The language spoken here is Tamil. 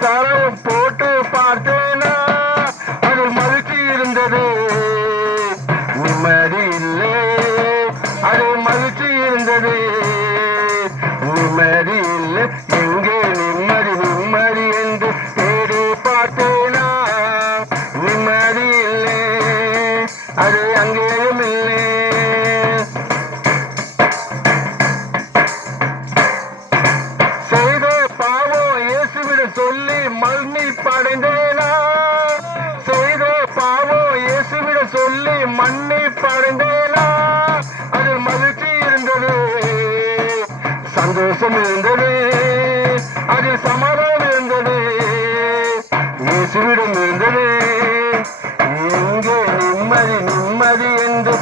சாரம் போட்டு பார்த்தேனா அதில் மகிழ்ச்சி இருந்தது, நிம்மதி இல்லை. அதில் மகிழ்ச்சி இருந்தது, நிம்மதி இல்லை. எங்கே நிம்மதி நிம்மதி என்று தேடி பார்த்தேனா நிம்மதி இல்லை, அது அங்கேயும் இல்லை. செய்த பாவம் இயேசுவிடம் சொல்லி மன்னிப்படைந்தேனா, செய்த பாவம் இயேசுவிடம் சொல்லி மன்னிப்படைந்தேனா அதில் மகிழ்ச்சி இருந்தது, சந்தோஷம் இருந்தது, அதில் சமாதானம் இருந்தது, இயேசுவிடம் இருந்தது. எங்கே நிம்மதி நிம்மதி என்று